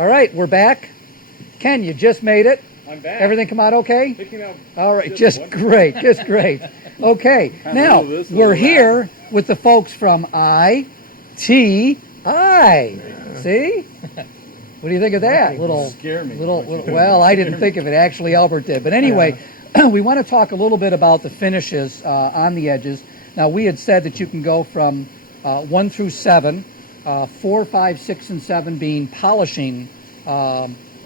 All right, we're back. Ken, you just made it. I'm back. Everything come out okay? Picking up All right, just great, just great. Okay, now we're here with the folks from AATL. See? What do you think of that? Scare me. Well, I didn't think of it. Actually, Albert did. But anyway, we want to talk a little bit about the finishes on the edges. Now, we had said that you can go from 1 through 7, 4, 5, 6, and 7 being polishing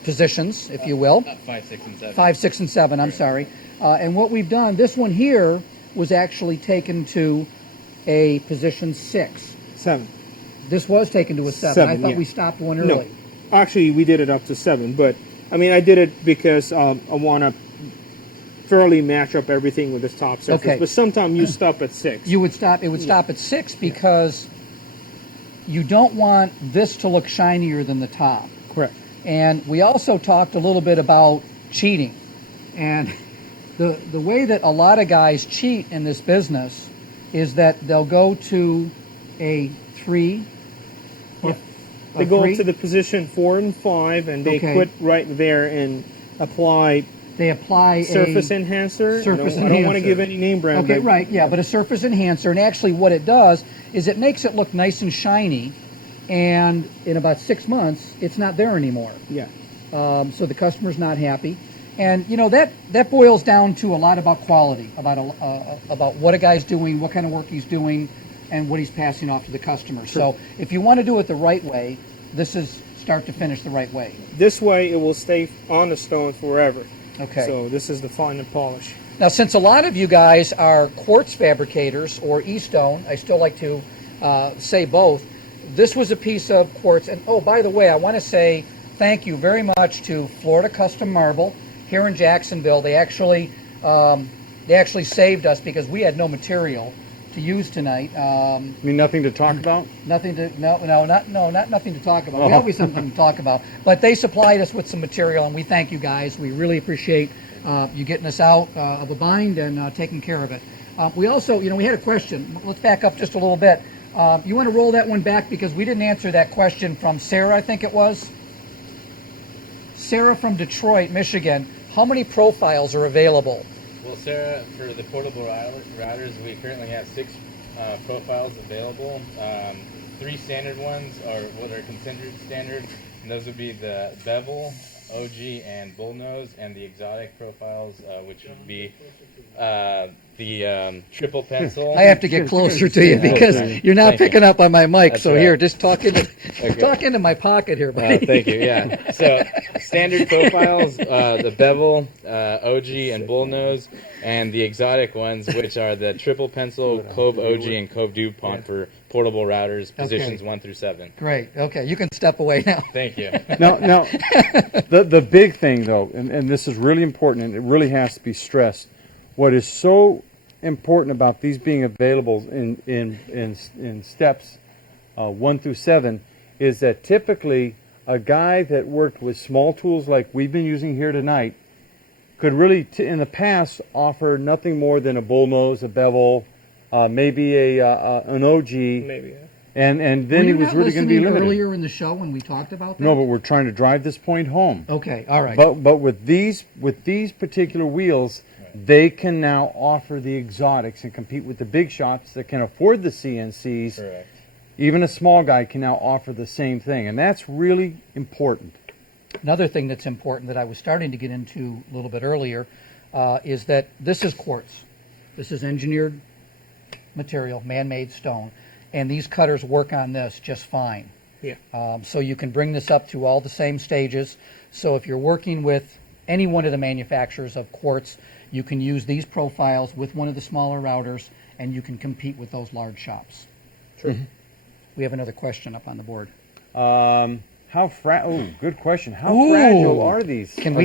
positions, if you will. 5, 6, and 7. 5, 6, and 7, I'm sorry. And what we've done, this one here was actually taken to a position 6. 7. This was taken to a 7. I thought we stopped one early. No. Actually, we did it up to 7, but I mean, I did it because I want to fairly match up everything with this top surface. Okay. But sometimes you stop at 6. You would stop. It would stop at 6 because you don't want this to look shinier than the top. Correct. And we also talked a little bit about cheating, and the way that a lot of guys cheat in this business is that they'll go to a 3. They go up to the position 4 and 5, and they quit right there and apply. They apply surface enhancer. Surface enhancer. I don't want to give any name brand. Okay, right, yeah, but a surface enhancer, and actually what it does is it makes it look nice and shiny, and in about 6 months, it's not there anymore. Yeah. So the customer's not happy, and you know that boils down to a lot about quality, about what a guy's doing, what kind of work he's doing, and what he's passing off to the customer. Sure. So if you want to do it the right way, this is start to finish the right way. This way, it will stay on the stone forever. Okay. So this is the fine and polish. Now, since a lot of you guys are quartz fabricators or E-stone, I still like to say both. This was a piece of quartz. And oh, by the way, I want to say thank you very much to Florida Custom Marble here in Jacksonville. They actually saved us because we had no material to use tonight. Nothing to talk about? Not nothing to talk about. We always have something to talk about. But they supplied us with some material, and we thank you guys. We really appreciate you getting us out of a bind and taking care of it. We also, we had a question. Let's back up just a little bit. You want to roll that one back because we didn't answer that question from Sarah, I think it was. Sarah from Detroit, Michigan. How many profiles are available? Well, Sarah, for the portable routers, we currently have 6 profiles available. 3 standard ones are what are considered standard, and those would be the bevel, OG, and bullnose, and the exotic profiles, which would be the triple pencil. I have to get closer to you because you're not picking up on my mic. That's so right. Here, just talk into my pocket here, buddy. Thank you. Yeah. So standard profiles, the bevel, OG, and bullnose, and the exotic ones, which are the triple pencil, Cove OG, and Cove DuPont for portable routers, positions 1 through 7. Great. Okay, you can step away now. Thank you. Now, the big thing though, and this is really important, and it really has to be stressed. What is so important about these being available in steps 1 through 7 is that typically a guy that worked with small tools like we've been using here tonight could really, in the past, offer nothing more than a bullnose, a bevel, maybe an OG. Maybe. Yeah. And then he was really going to be limited. Earlier in the show when we talked about that? No, but we're trying to drive this point home. Okay, all right. But with these particular wheels, they can now offer the exotics and compete with the big shops that can afford the CNCs. Correct. Even a small guy can now offer the same thing, and that's really important. Another thing that's important that I was starting to get into a little bit earlier is that this is quartz. This is engineered material, man-made stone, and these cutters work on this just fine. Yeah. So you can bring this up to all the same stages. So if you're working with any one of the manufacturers of quartz, you can use these profiles with one of the smaller routers, and you can compete with those large shops. True. Mm-hmm. We have another question up on the board. Good question. How fragile are these? Can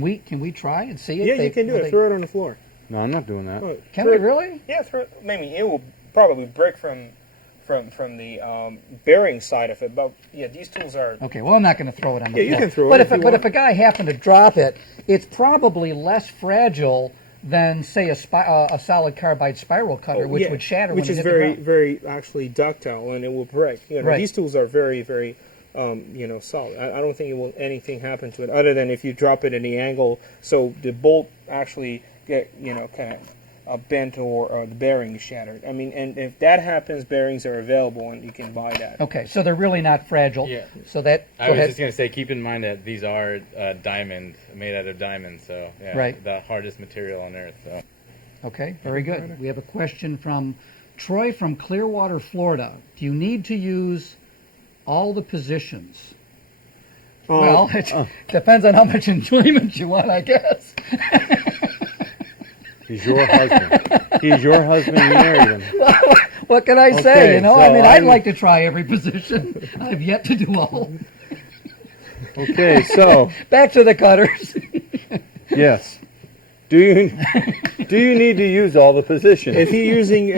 we try and see it? Yeah, you can do it. Throw it on the floor. No, I'm not doing that. Can we really? Yeah, maybe it will probably break from the bearing side of it, but yeah, these tools are. Okay, well, I'm not going to throw it on the floor. Yeah, you can throw it. But if a guy happened to drop it, it's probably less fragile than, say, a solid carbide spiral cutter, which would shatter. Which when is it hit the ground. very actually ductile, and it will break. Right. These tools are very, very solid. I don't think it will anything happen to it other than if you drop it in the angle, so the bolt actually get kind of bent or the bearing is shattered. I mean, and if that happens, bearings are available and you can buy that. Okay, so they're really not fragile. Yeah. So that. I Go was ahead. just going to say, keep in mind that these are made out of diamond, so yeah, Right. the hardest material on earth. So. Okay, very good. We have a question from Troy from Clearwater, Florida. Do you need to use all the positions? Well, it depends on how much enjoyment you want, I guess. He's your husband. He's your husband. You married him. What can I say? Okay, You know, so I mean, I'd I'm- like to try every position. I've yet to do all. Okay, so Back to the cutters. yes. Do you need to use all the positions? If you're using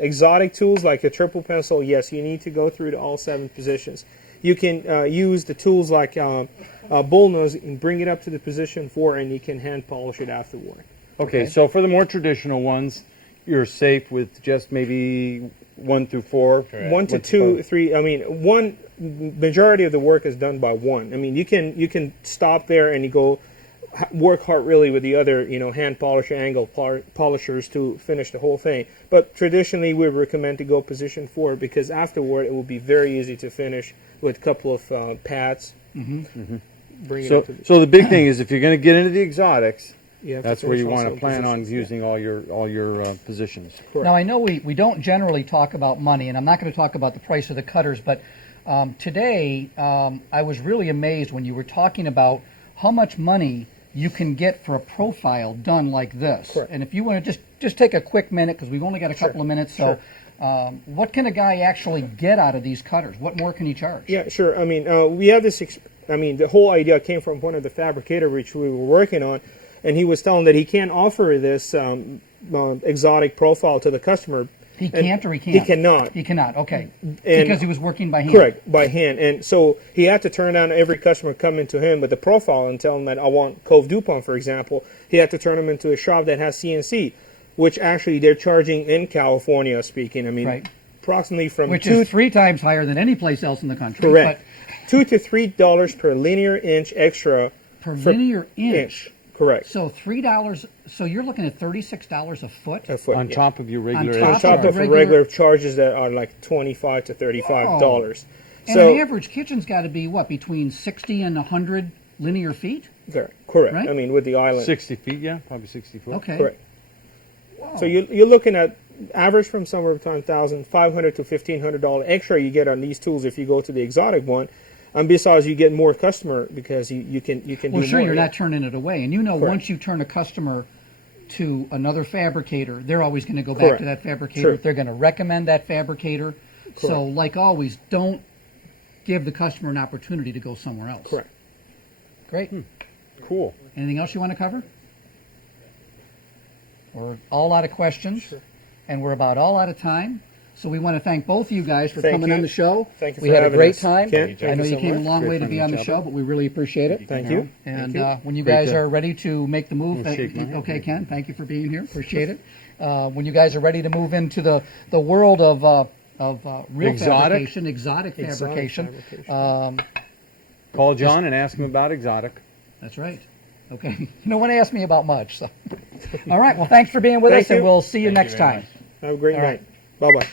exotic tools like a triple pencil, yes, you need to go through all 7 positions. You can use the tools like bullnose and bring it up to the position 4, and you can hand polish it afterward. Okay, so for the more traditional ones, you're safe with just maybe 1 through 4. Correct. 1 to 2, 3. I mean, one majority of the work is done by 1. I mean, you can stop there and you go work hard really with the other hand polisher angle polishers to finish the whole thing. But traditionally, we recommend to go position 4 because afterward it will be very easy to finish with a couple of pats. Bring it up to So the big thing is if you're going to get into the exotics, you have to that's where you finish want also to plan on positions, yeah. using all your positions. Correct. Now, I know we don't generally talk about money, and I'm not going to talk about the price of the cutters, but today I was really amazed when you were talking about how much money you can get for a profile done like this. Correct. And if you want to just take a quick minute, because we've only got a couple of minutes, so what can a guy actually get out of these cutters? What more can he charge? Yeah, sure. I mean, we have this. The whole idea came from one of the fabricator which we were working on, and he was telling that he can't offer this exotic profile to the customer. He can't or he can't? He cannot. He cannot, okay. And- Because he was working by hand. Correct, by hand. And so he had to turn down every customer coming to him with a profile and tell him that I want Cove DuPont, for example. He had to turn them into a shop that has CNC, which actually they're charging in California speaking. I mean, Right. approximately from Which is 3 times higher than any place else in the country. correct, $2 to $3 per linear inch extra. But per for linear inch. Correct. So $3, so you're looking at $36 a foot? A foot, On yeah. top of your regular top On top the of regular- regular charges that are like $25 to $35. And So an average kitchen's got to be, what, between 60 and 100 linear feet? correct. Right? I mean, with the island. 60 feet, yeah, probably 60 foot. Okay. Correct. So you're looking at average from somewhere between $1,500 to $1,500 extra you get on these tools if you go to the exotic one. And besides, you get more customer because you can do Well, sure, more. you're not turning it away. And you know, Correct. once you turn a customer to another fabricator, they're always going to go back Correct. to that fabricator. Sure. They're going to recommend that fabricator. So, Correct. like always, don't give the customer an opportunity to go somewhere else. Correct. Great. Cool. Anything else you want to cover? We're all out of questions, and we're about all out of time. So we want to thank both of you guys for Thank coming you. on the show. Thank you We for had a having great us. time. Ken, I know thank you you so came a much. long Great way to friend be of on the each show, other. but we really appreciate it. Thank you. And Thank you. when you Great guys job. are ready to make the move, We'll shake my hand. okay, Ken, thank you for being here. Appreciate it. When you guys are ready to move into the world of real Exotic? fabrication, exotic fabrication. Call John and ask him about exotic. That's right. Okay. No one asked me about much. So. All right. Well, thanks for being with Thank us, and you. we'll see you Thank you next very time. much. Have a great All night. Bye bye.